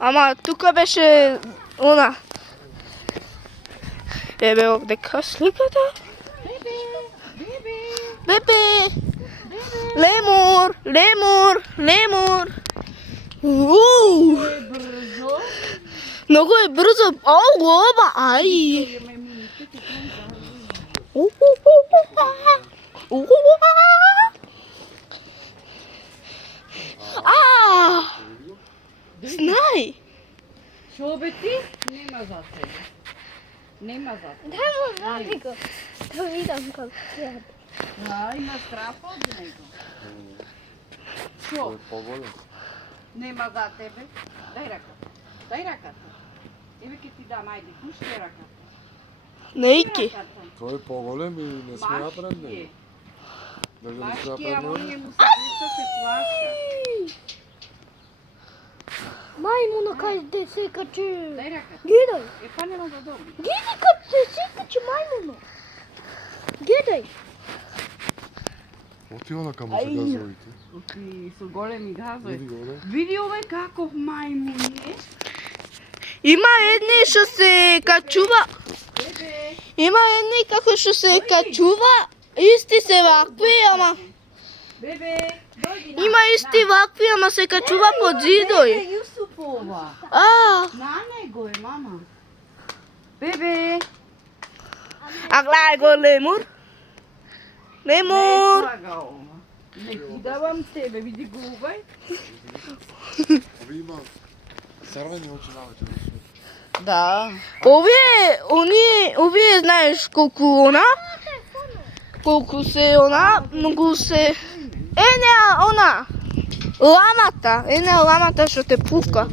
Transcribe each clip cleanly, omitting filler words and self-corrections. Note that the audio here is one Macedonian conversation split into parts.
Ама тука беше она. Еве овде ка сликата. Бебе. Лемур, лемур, лемур. Брзо. Многу е брзо. Оба, ај. Знај. Шо бе ти? Нема за тебе. Нема за тебе. Дај му вади го. Да видам како ќе. Има страф од него. Шо? Нема за тебе. Дај раката. Дај раката. Еве ќе ти дам, ајде, пушти раката. Нејки. Тој е поголем и не сме напред него. Даже не сме Машки, ама напред оние него. му се плита, се плаша. Мајмуно кај де се качи. Дај раката. Гледај. Е, па нема да доби. Гледај кај се качи мајмуно. Гледај. Оти она каму се газовите. Оти со големи газови. Види го, не? Види овој каков мајмун е. Има едни што се качува. Бебе. Има едни како што се качува. Исти се вакви, ама Бебе, дојди на. има исти вакви, ама се качува под зидој. Е, Јусупова. На него е, мама. Бебе. А гледај го лемур. Лемур. Не ти давам тебе, види го овај. Ови има црвени очи навечер. Да. Овие знаеш колку она? Колку се она, многу се... не, она! Ламата, не ламата што те пука.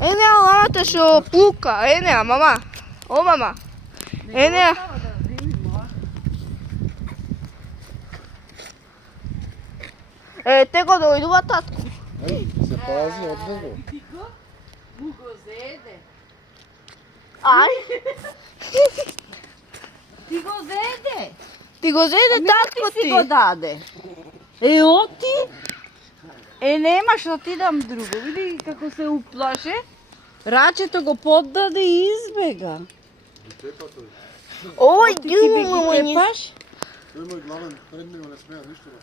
Не ламата што пука, не, мама. О, мама. Не. Те го дојдува татко. Се пази од него. Види го? Му го зеде. Ај. Ти го зеде. Ти го зеде татко Ти ти. го даде. Е, оти. Е, немаш да ти дам друго. Види како се уплаше. Рачето го поддаде и избега. Ој, Ти бе ги ѓу, тепаш? Тој мој главен пред него не смеа ништо да.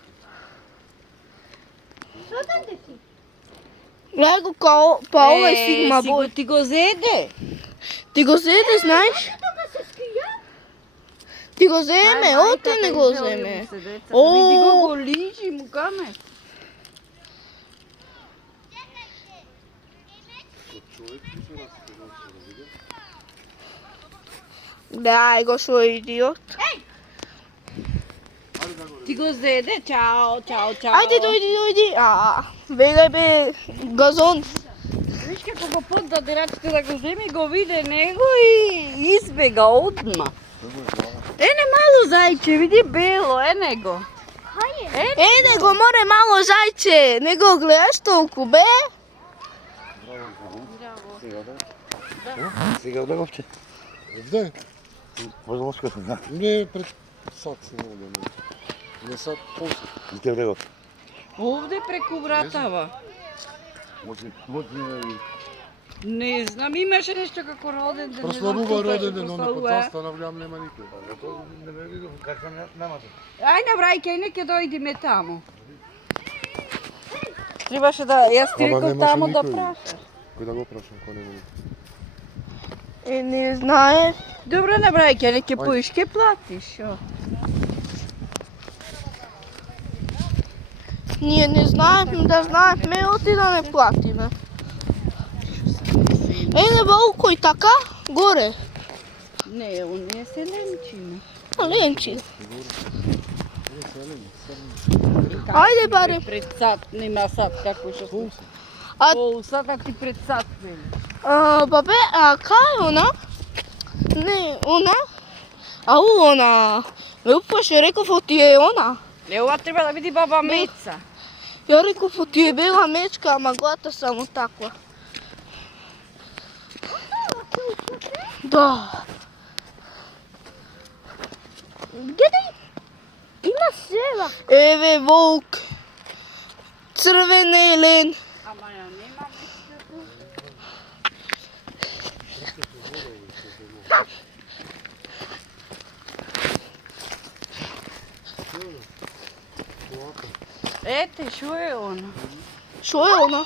Што даде ти? Гледај го као, па ова е сигма бој. Ти го зеде. Ти го зеде, знаеш? Тога се скија? Ти го земе, оте не го земе. Види го лижи му каме. Гледај го шо е идиот. Ти го зеде. Чао, чао, чао. Ајде, дојди. Бегај бе, газон. Виж како го поддаде рачето да го земе, го виде него и избега одма. Не мало зајче, види бело, него. Хајде. Не го море мало зајче. Не го гледаш толку, бе. Сега да овче. Овде? Може мошка да. Не пред сат се не да. Не сат после. Ите вде го. Овде преку вратава. Може Не знам, имаше нешто како роден ден. Прославува роден ден, онда под застана влям нема никој. Зато не ме видов како немате. Ај на брајке, нека дојдеме таму. Требаше да, јас ти Ама реков немаше таму да никој. прашаш. Кој да го прашам, кој нема никој. Не знае. Добро на брајке, нека поиш, ке платиш, шо? Ние не знаевме да знаевме, оти да не платиме. Не волкој така, горе. Не, оние се немчине. Ленчи. Ајде барем. Пред сат, нема сат, како што сме. А- Пол сат, а ти пред сат вели. Бабе, кај е она? Не, она? Она. Ме упаше, реков, оти е она. Не, ова треба да види баба Меца. Ја реков, оти е бела мечка, ама глата само таква. Да. Гледај. Има села. Еве волк. Црвен елен. Ама ја нема. Ете, што е она? Што е она?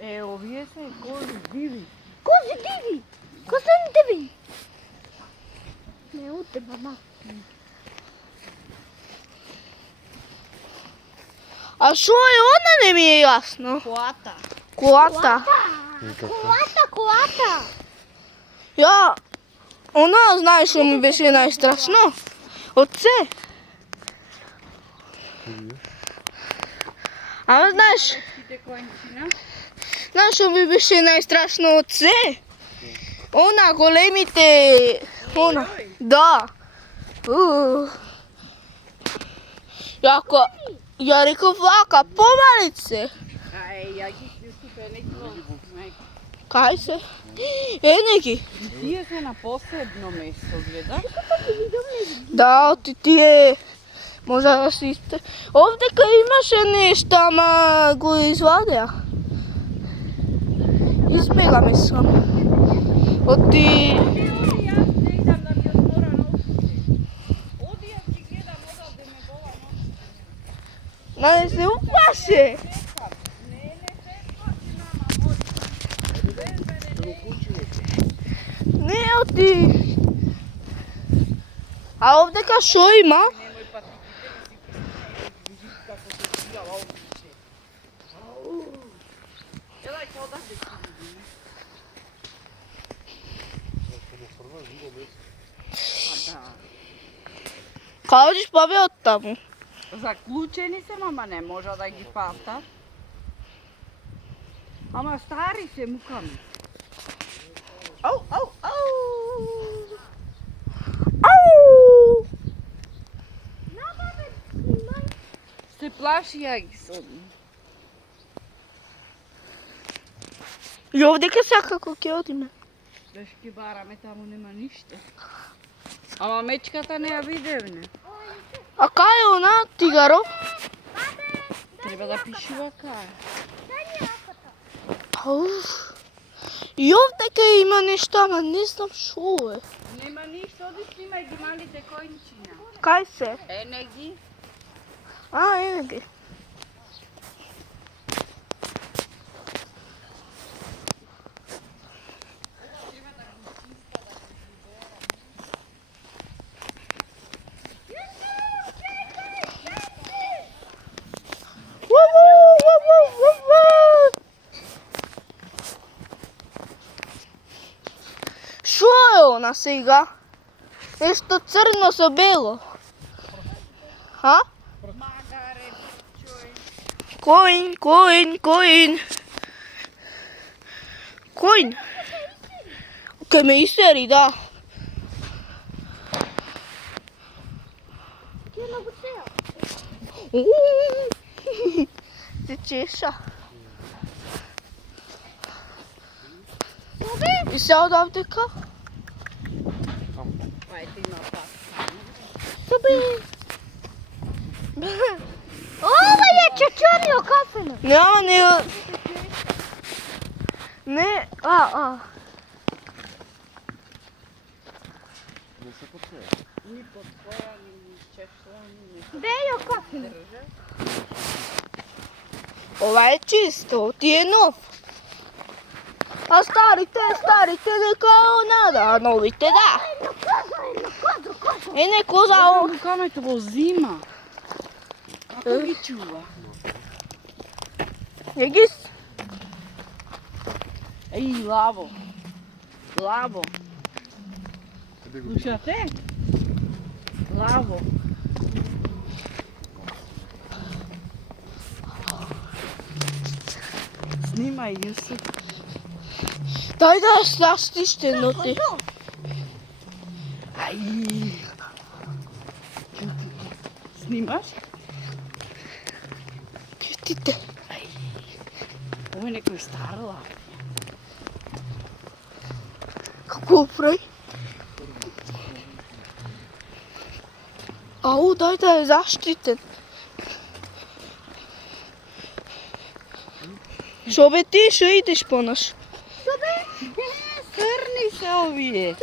Е, овие се кози диви. Кози диви! Козен диви! Не уте, мама. А што е она, не ми е јасно. Коата. Колата. Колата! Ја, она знаеш што ми беше најстрашно? Од се. Ама знаеш, Ките којнчина. знаеш што ми беше најстрашно од се? Она големите, она. Да. Ја реков вака, помалице. Ај, ја ги супе неко. Кај се? Неги. Тие се на посебно место, гледаш? Да, тие може да се исте. Овдека имаше нешто, ама го извадеа. Избега мислам. Оти... Јас не идам да ми одмора носите. Оди јас ги гледам одавде ме бола носите. Не се уплаше. Не се плачи мама, оди. Не, оти... А овдека шо има? Немој па ти видиш како се свирала овдje. Елај ќе одавде ти видим. Кажеш па бе од таму. Заклучени се, мама не може да ги фата. Ама стари се муками. Ау, ау, ау! Ау! Се плаши ја ги содни. И овдека секако ќе одиме. Да ќе бараме, таму нема ништо. Ама мечката не ја видевме. А кај е она тигаро? Треба да пишува кај. Ауф. И овдека има нешто, ама не знам шо е. Нема ништо, оди снимај ги малите којнчина. Кај се? Ене ги. А, ене ги. Шо е она сега? Нешто црно со бело. А? Магаре, чој. Коин, коин, коин. Коин. Ке ме истери, да. Ќе на го цеа. Се чеша. И се одавдека? Ајде има пак. Ова е чачонио кафено. Няма, не, Ни под која, ни чешла, ни Бејо кафено. ова е чисто, ти е нов. А старите дека нада, а новите да. Не коза, Лукамето го зима. Како ги чува? не гис. Еј, лаво. Лаво. Слушате? Лаво. Снимај, Јусуф. Дај да сластиштено ти. Ај. Снимаш? Кютите. Ова е некој стар лав. Како прави? Ау, дај да е заштитен. Шо бе ти, шо идеш понаш? Црни се не овие.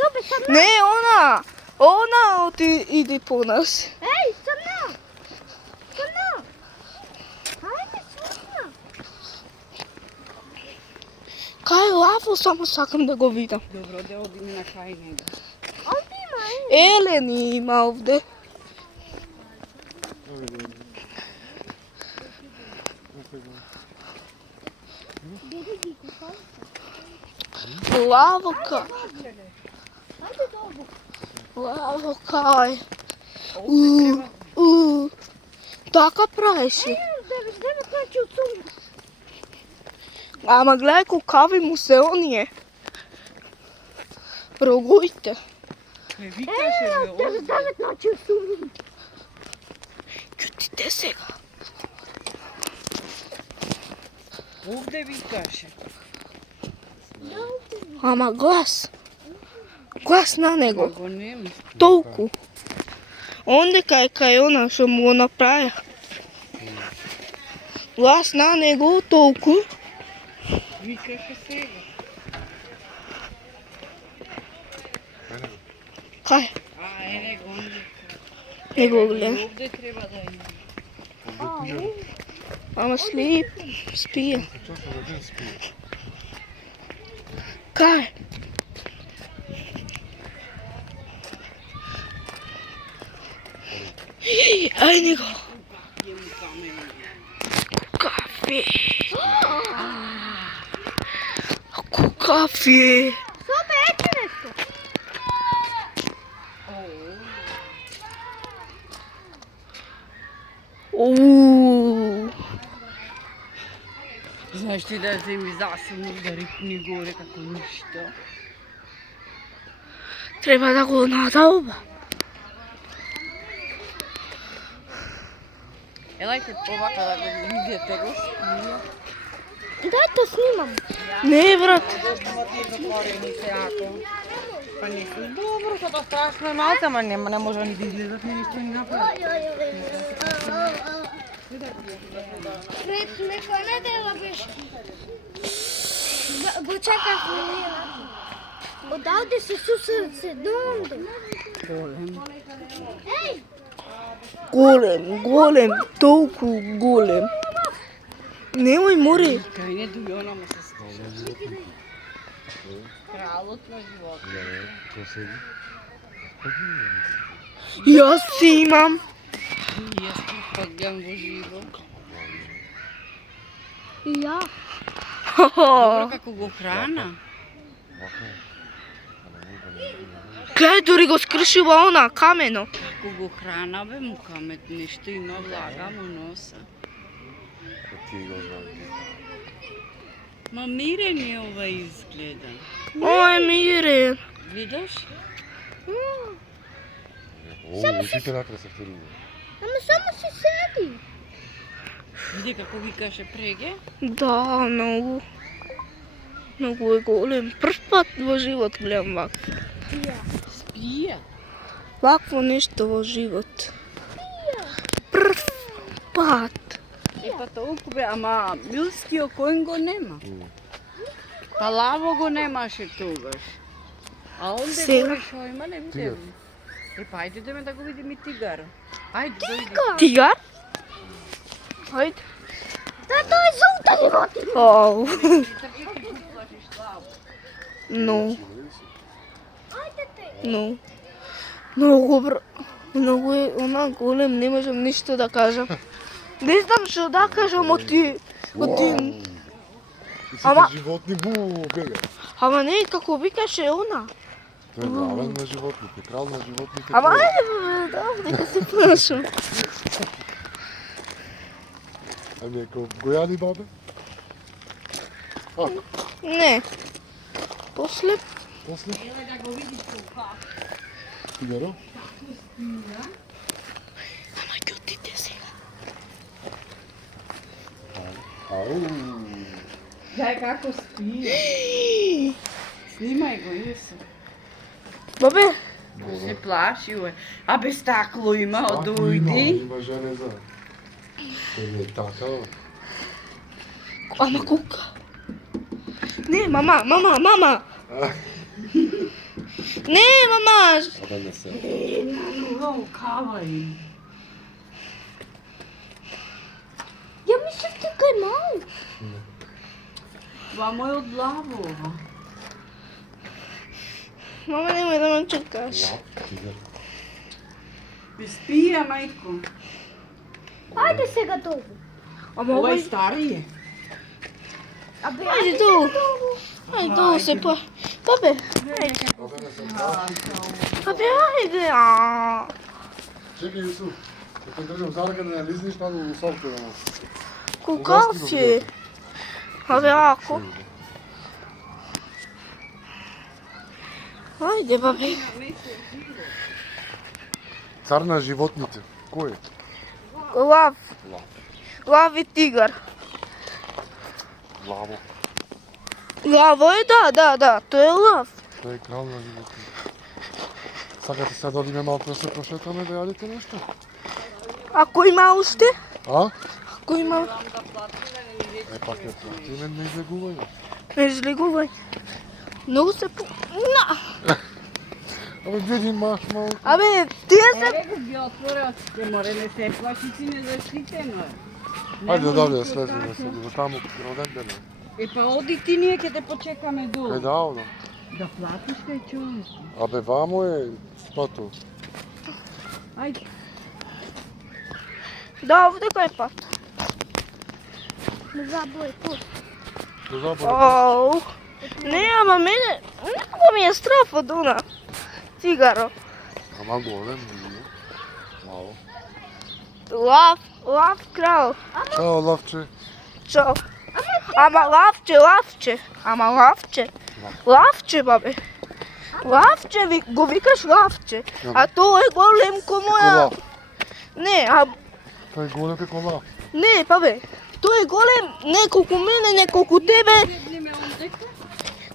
Не, она! Она иди по нас. Ей, срна! Срна! Ајде, срна! Кај лаво само сакам да го видам. Добро, да одиме на крај него. Овде има, Елени има овде. Лаво кај. Ајде долу. Лаво кај. Така правеше. Да плачу од сумка. Ама гледај колкави му се оние. Рогујте. Ме викаше бе, овде. 9 ночи од сумка. Ќутите сега. Овде викаше. Ама глас. Глас на него. Го нема. Толку. Онде кај она што му го направи. Глас на него толку. Викаше сега. Кај? Него онде. Не го гледа. Овде треба да има. Ама спија. Чакай да ден спие. Кај? Ај него. Кафе. Ако кафе. Собе, ете нешто. Ууу. Знаеш ти да земи засилно да рипни горе како ништо. Треба да го надалба. Елајте повака да го видите го спија. Дај да снимам. Не, брат. Затворени се ако. Па не се добро, што да страшно е малце, ама не може ни да излезат ни ништо ни направи. Пред некоја недела беше. Го чекав. Одавде се susret до онде. Голем. Еј, Голем, толку голем. Немој море. Кај не дури она му се скажа. Кралот на живота. Тоа седи. Јас си имам. И јас пак гледам во живо. и ја. Добро како го храна. Гледај, дури го скршива она камено. Како го храна бе му камет нешто има влага му носа. Ти го знаеш. Ма мирен е ова изгледа. Ој, мирен. Видаш? О, ушите накрај се вторува. Ама само си седи. Види како викаше преге? Да, многу. Многу е голем. Прв пат во живот гледам вакво. Спија. Вакво нешто во живот. Прв пат. Па толку бе, ама милскиот коњ го нема. Па лаво го немаше тогаш. А онде Сега? горе шо има, не видим. Па ајде идеме да го видиме тигар. Ајде, дојди. Тигар? Ајде. Да, тој золта животина. Оу. Трчи ти пуплашиш лаво. Но, Ајде те. но. Многу е она голем, не можам ништо да кажам. Не знам што да кажам од ти. Ама- Сите животни бега. Ама не, како викаше она. Тој е главен на животните, крал на животните. Ама тој е. ајде, да, нека се прашам. Ами ако го јади бабе? Ако, Не. После после? Тигаро? ама ќутите сега. Ау. Дај како спија. Снимај го, Јусо. Бабе, Се плаши, уе. А без стакло има, Ако дојди. Има жене за. Тој е така. ама кука. Не, мама. Не, мама. Абе не се. Много кава им. Ја мислев дека е мал. Това му е от лавова. Мама, немој да ме чекаш. Лав, тигар. Спија, мајко. Ајде сега долу. Ама Ова е овој... старије. Абе, Ајде долу. Ајде долу се па. Бабе, ајде. Абе не се. Бабе, ајде. А. Чекай, Јусуф. Да те држам за ръка да не лизниш таму у софтуера. Какав е? Абе, ако. Ајде, бабе. Цар на животните. Кој е? Лав. Лав. Лав и тигар. Лаво. Лаво е, да, тој е лав. Тој е крал на животните. Сакате се да одиме малку да се прошетаме да јадете нешто? Ако има уште? А? Ако има... Е, пак е платиме, не излегување. Не излегувај. Многу се по... На! Абе, види маш малку. Абе, тие се... Еве го ги отворил, ќе море не се плаши, си незаштитено е. Ајде да слеземе се, до таму роден ден. Е па оди ти, ние ќе те почекаме долу. Кај да одам? Да платиш кај човек. Абе, вамо е спато. Ајде. Да, овде кај пат. ме забој пут. До забора. Оу. Не, ама мене... Много ми е страф од она. Тигаро. Ама голем, не. Мало. Лав крал. Чао, лавче. Чо? Ама лавче. Ама лавче. Лавче, бабе. Лавче, го викаш лавче. А тоа е голем ко моја... Лав. Не, а... Тој е голем како лав. Не, бабе. Тој е голем не колку мене, не колку тебе. Седниме ондека.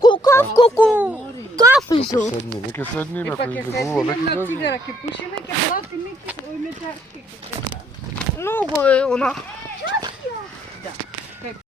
Колку кафизо. Седни, неке седниме, Па кој ќе излегува, седниме неке на излегува. цигара, ќе пушиме, ќе платиме, ќе ојме чашки. Многу е она.